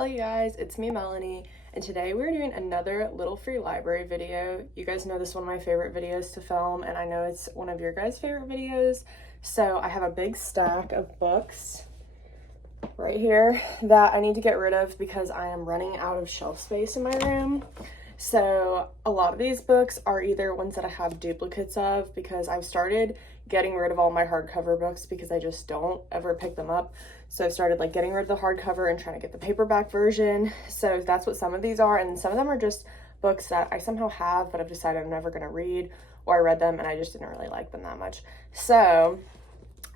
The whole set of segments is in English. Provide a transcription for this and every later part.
Hello you guys, it's me Melanie, and today we're doing another Little Free Library video. You guys know this is one of my favorite videos to film, and I know it's one of your guys' favorite videos. So I have a big stack of books right here that I need to get rid of because I am running out of shelf space in my room. So a lot of these books are either ones that I have duplicates of because I've started getting rid of all my hardcover books because I just don't ever pick them up. So I've started like getting rid of the hardcover and trying to get the paperback version. So that's what some of these are, and some of them are just books that I somehow have but I've decided I'm never going to read, or I read them and I just didn't really like them that much. So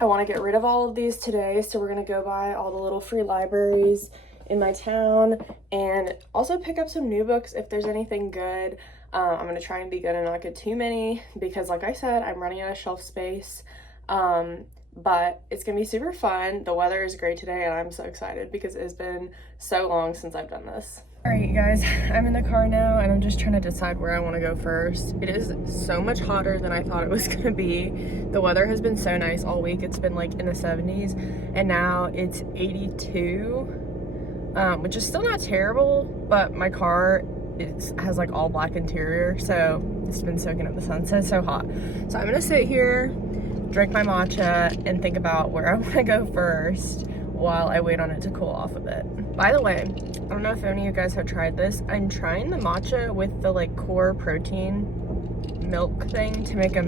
I want to get rid of all of these today, so we're going to go by all the little free libraries in my town and also pick up some new books if there's anything good. I'm going to try and be good and not get too many because like I said, I'm running out of shelf space. But it's going to be super fun. The weather is great today and I'm so excited because it's been so long since I've done this. Alright you guys, I'm in the car now and I'm just trying to decide where I want to go first. It is so much hotter than I thought it was going to be. The weather has been so nice all week. It's been like in the 70s and now it's 82, which is still not terrible, but my car has like all black interior, so it's been soaking up the sun, so it's so hot. So I'm going to sit here, drink my matcha, and think about where I want to go first while I wait on it to cool off a bit. By the way, I don't know if any of you guys have tried this. I'm trying the matcha with the like core protein milk thing to make a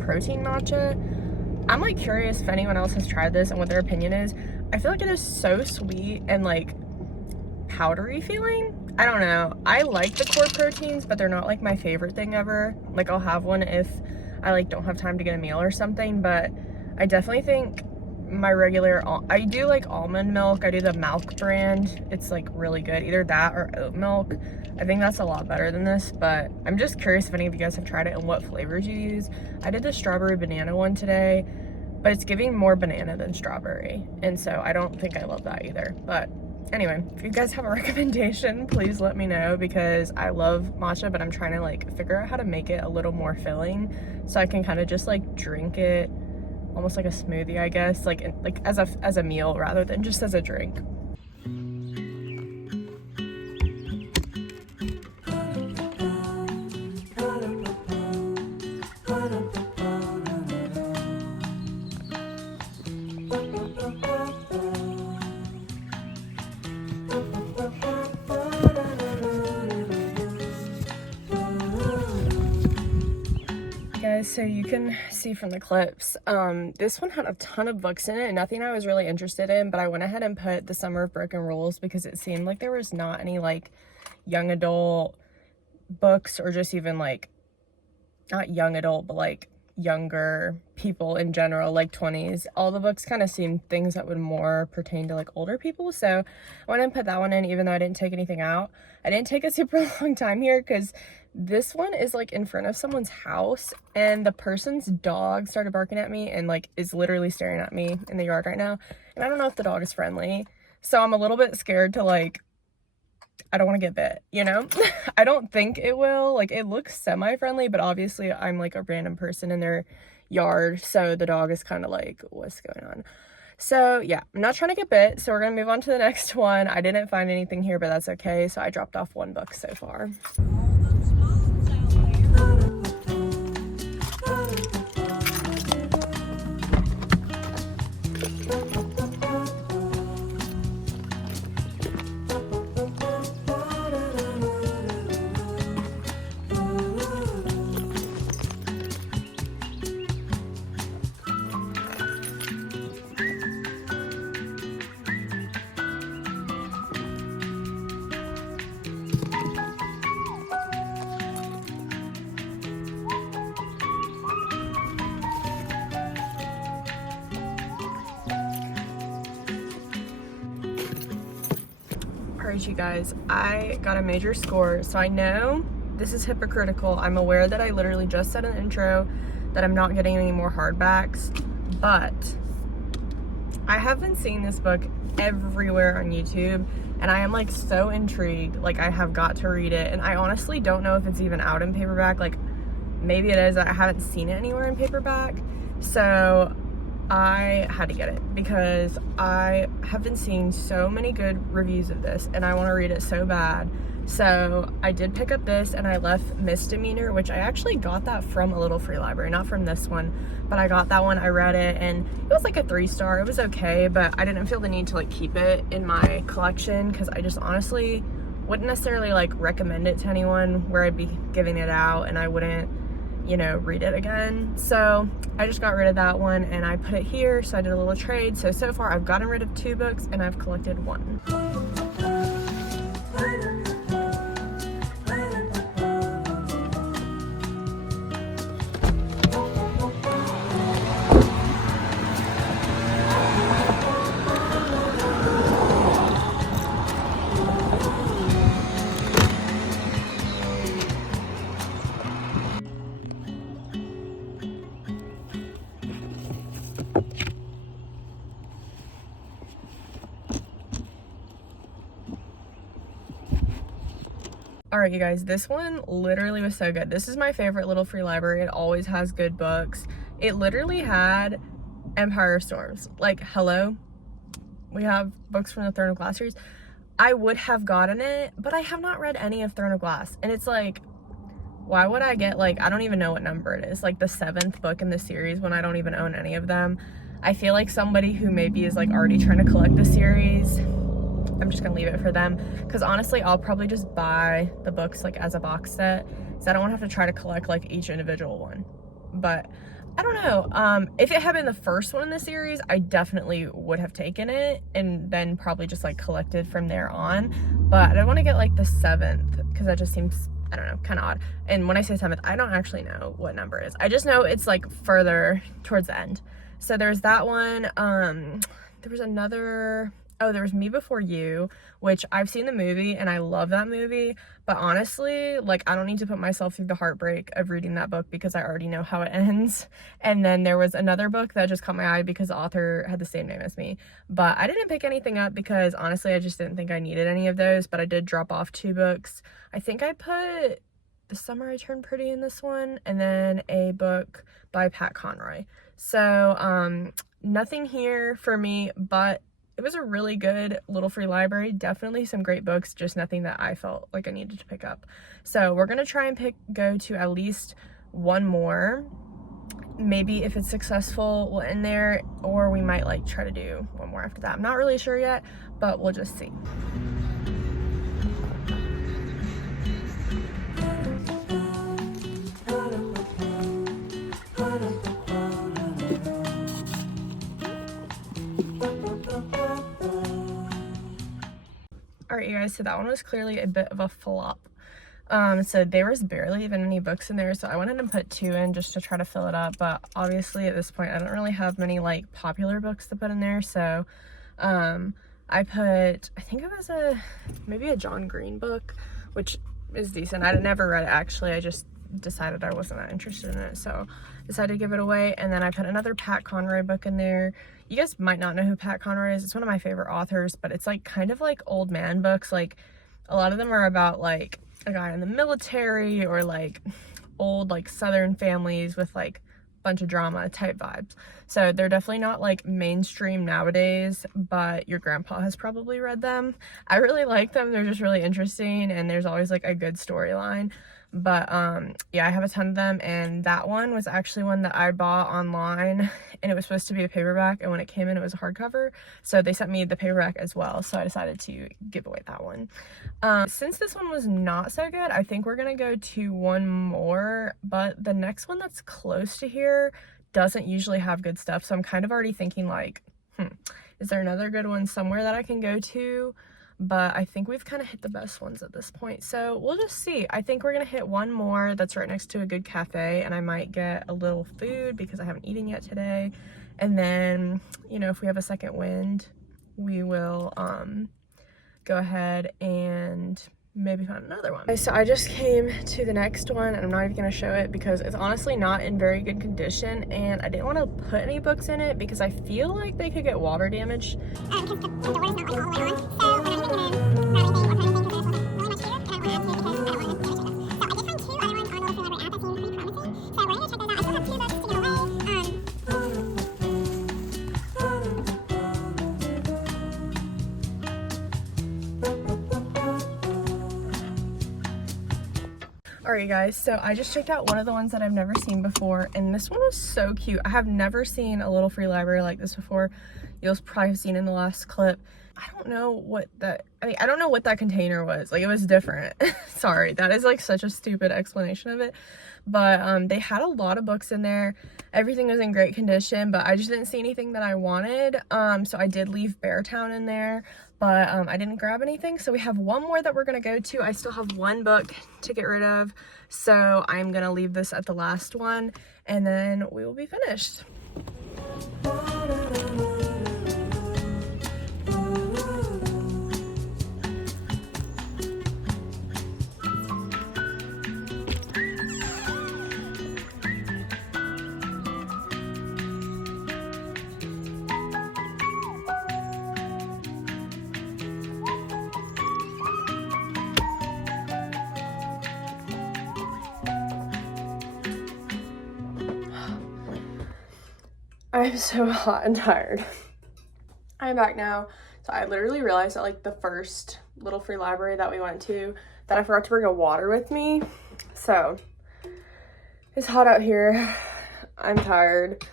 protein matcha. I'm like curious if anyone else has tried this and what their opinion is. I feel like it is so sweet and like powdery feeling. I don't know. I like the core proteins, but they're not like my favorite thing ever. Like I'll have one if I like don't have time to get a meal or something, but I definitely think my regular, I do like almond milk. I do the Milk brand. It's like really good. Either that or oat milk. I think that's a lot better than this, but I'm just curious if any of you guys have tried it and what flavors you use. I did the strawberry banana one today, but it's giving more banana than strawberry, and so I don't think I love that either. But anyway, if you guys have a recommendation, please let me know because I love matcha, but I'm trying to like figure out how to make it a little more filling so I can kind of just like drink it almost like a smoothie, I guess, like as a meal rather than just as a drink. So you can see from the clips, this one had a ton of books in it and nothing I was really interested in, but I went ahead and put The Summer of Broken Rules because it seemed like there was not any like young adult books, or just even like not young adult but like younger people in general, like 20s. All the books kind of seemed things that would more pertain to like older people, so I went and put that one in even though I didn't take anything out. I didn't take a super long time here because this one is like in front of someone's house and the person's dog started barking at me and like is literally staring at me in the yard right now, and I don't know if the dog is friendly, so I'm a little bit scared to like, I don't want to get bit, you know? I don't think it will. Like, it looks semi-friendly, but obviously I'm like a random person in their yard, so the dog is kind of like, what's going on? So yeah, I'm not trying to get bit, so we're gonna move on to the next one. I didn't find anything here, but that's okay. So I dropped off one book so far. Alright you guys, I got a major score, so I know this is hypocritical. I'm aware that I literally just said in the intro that I'm not getting any more hardbacks, but I have been seeing this book everywhere on YouTube and I am like so intrigued. Like, I have got to read it, and I honestly don't know if it's even out in paperback. Like, maybe it is. I haven't seen it anywhere in paperback, so I had to get it because I have been seeing so many good reviews of this and I want to read it so bad. So I did pick up this and I left Misdemeanor, which I actually got that from a little free library, not from this one, but I got that one. I read it and it was like a 3-star. It was okay, but I didn't feel the need to like keep it in my collection because I just honestly wouldn't necessarily like recommend it to anyone where I'd be giving it out and I wouldn't, you know, read it again. So I just got rid of that one and I put it here. So I did a little trade. So far I've gotten rid of 2 books and I've collected 1. All right, you guys, this one literally was so good. This is my favorite little free library. It always has good books. It literally had Empire of Storms. Like, hello, we have books from the Throne of Glass series. I would have gotten it, but I have not read any of Throne of Glass. And it's like, why would I get, like, I don't even know what number it is, like the 7th book in the series when I don't even own any of them. I feel like somebody who maybe is like already trying to collect the series, I'm just gonna leave it for them, because honestly I'll probably just buy the books like as a box set, so I don't want to have to try to collect like each individual one. But I don't know, if it had been the first one in the series, I definitely would have taken it and then probably just like collected from there on. But I don't want to get like the 7th because that just seems, I don't know, kind of odd. And when I say 7th, I don't actually know what number it is. I just know it's like further towards the end. So there's that one. There was another, oh, there was Me Before You, which I've seen the movie and I love that movie, but honestly, like, I don't need to put myself through the heartbreak of reading that book because I already know how it ends. And then there was another book that just caught my eye because the author had the same name as me, but I didn't pick anything up because honestly I just didn't think I needed any of those. But I did drop off 2 books. I think I put The Summer I Turned Pretty in this one, and then a book by Pat Conroy. So nothing here for me, but it was a really good little free library. Definitely some great books, just nothing that I felt like I needed to pick up. So we're gonna try and go to at least 1 more. Maybe if it's successful, we'll end there, or we might like try to do 1 more after that. I'm not really sure yet, but we'll just see. Alright, you guys, so that one was clearly a bit of a flop. So there was barely even any books in there, so I went ahead and put 2 in just to try to fill it up. But obviously at this point I don't really have many like popular books to put in there, so I put, I think it was maybe a John Green book, which is decent. I never read it actually, I just decided I wasn't that interested in it, so decided to give it away. And then I put another Pat Conroy book in there. You guys might not know who Pat Conroy is. It's one of my favorite authors, but it's like kind of like old man books. Like a lot of them are about like a guy in the military or like old like Southern families with like a bunch of drama type vibes. So they're definitely not like mainstream nowadays, but your grandpa has probably read them. I really like them. They're just really interesting and there's always like a good storyline. But yeah, I have a ton of them, and that one was actually one that I bought online, and it was supposed to be a paperback, and when it came in it was a hardcover, so they sent me the paperback as well, so I decided to give away that one. Since this one was not so good, I think we're gonna go to 1 more, but the next one that's close to here doesn't usually have good stuff, so I'm kind of already thinking like, is there another good one somewhere that I can go to? But I think we've kind of hit the best ones at this point, so we'll just see. I think we're gonna hit 1 more that's right next to a good cafe, and I might get a little food because I haven't eaten yet today. And then, you know, if we have a second wind, we will go ahead and maybe find another one. Okay, so I just came to the next one, and I'm not even gonna show it because it's honestly not in very good condition, and I didn't want to put any books in it because I feel like they could get water damage. Because the door is not like all the way on, so when I'm putting it in, not anything or putting anything because it was really much here, and I don't want to add to it because I don't want to damage it. So I did find 2 other ones on Little Free Library app that seemed pretty promising, so we're gonna check those out. I still have 2 books to give away. Alright guys, so I just checked out one of the ones that I've never seen before, and this one was so cute. I have never seen a little free library like this before. You'll probably have seen in the last clip. I don't know what that, I don't know what that container was. Like, it was different. Sorry, that is like such a stupid explanation of it. But they had a lot of books in there. Everything was in great condition, but I just didn't see anything that I wanted. So I did leave Beartown in there, but I didn't grab anything. So we have one more that we're gonna go to. I still have one book to get rid of, so I'm gonna leave this at the last one, and then we will be finished. I'm so hot and tired. I'm back now. So I literally realized at like the first little free library that we went to that I forgot to bring a water with me. So it's hot out here. I'm tired.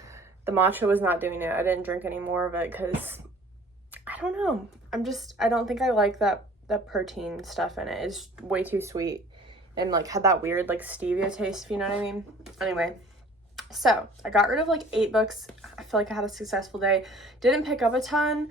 The matcha was not doing it. I didn't drink any more of it because I don't know. I don't think I like that protein stuff in it. It's way too sweet and like had that weird like stevia taste, if you know what I mean. Anyway. So I got rid of like 8 books. I feel like I had a successful day. Didn't pick up a ton,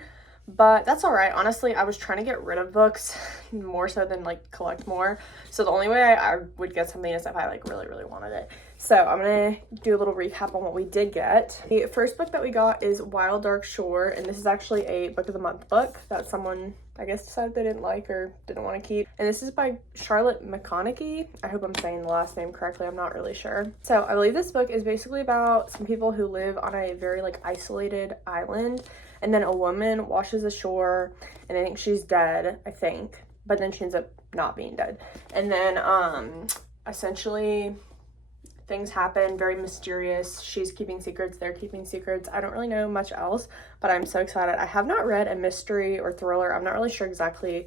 but that's all right. Honestly, I was trying to get rid of books more so than like collect more. So the only way I would get something is if I like really, really wanted it. So I'm gonna do a little recap on what we did get. The first book that we got is Wild Dark Shore, and this is actually a book of the month book that someone, I guess, decided they didn't like or didn't want to keep. And this is by Charlotte McConaughey. I hope I'm saying the last name correctly. I'm not really sure. So I believe this book is basically about some people who live on a very like isolated island, and then a woman washes ashore and I think she's dead, I think, but then she ends up not being dead. And then essentially things happen, very mysterious. She's keeping secrets, they're keeping secrets. I don't really know much else, but I'm so excited. I have not read a mystery or thriller. I'm not really sure exactly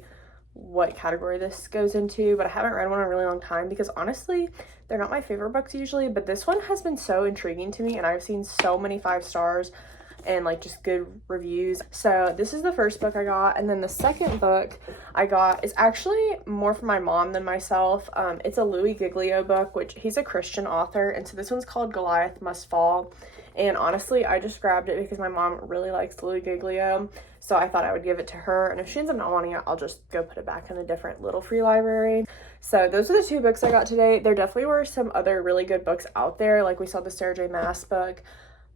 what category this goes into, but I haven't read one in a really long time because honestly, they're not my favorite books usually, but this one has been so intriguing to me and I've seen so many 5 stars and like just good reviews. So this is the first book I got, and then the second book I got is actually more for my mom than myself. It's a Louis Giglio book, which he's a Christian author, and so this one's called Goliath Must Fall. And honestly, I just grabbed it because my mom really likes Louis Giglio, so I thought I would give it to her, and if she ends up not wanting it, I'll just go put it back in a different little free library. So those are the 2 books I got today. There definitely were some other really good books out there, like we saw the Sarah J Maas book.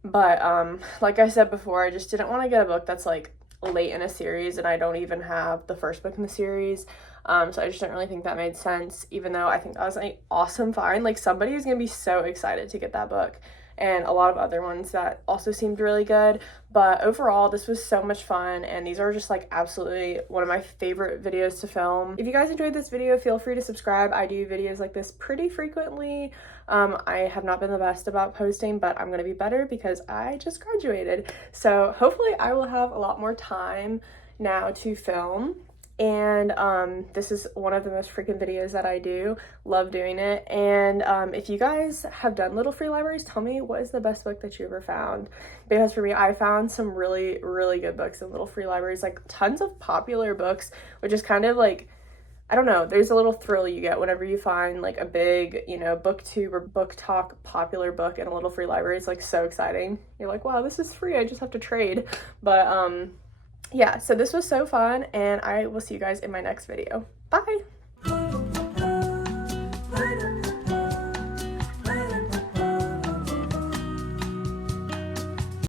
But like I said before, I just didn't want to get a book that's like late in a series and I don't even have the first book in the series. So I just didn't really think that made sense, even though I think that was an awesome find. Like, somebody is gonna be so excited to get that book, and a lot of other ones that also seemed really good. But overall, this was so much fun, and these are just like absolutely one of my favorite videos to film. If you guys enjoyed this video, feel free to subscribe. I do videos like this pretty frequently. I have not been the best about posting, but I'm gonna be better because I just graduated. So hopefully I will have a lot more time now to film. And this is one of the most freaking videos that I do. Love doing it. And if you guys have done little free libraries, tell me what is the best book that you ever found. Because for me, I found some really, really good books in little free libraries, like tons of popular books, which is kind of like, I don't know, there's a little thrill you get whenever you find like a big, you know, booktube or book talk popular book in a little free library. It's like so exciting. You're like, wow, this is free, I just have to trade. But yeah, so this was so fun, and I will see you guys in my next video. Bye!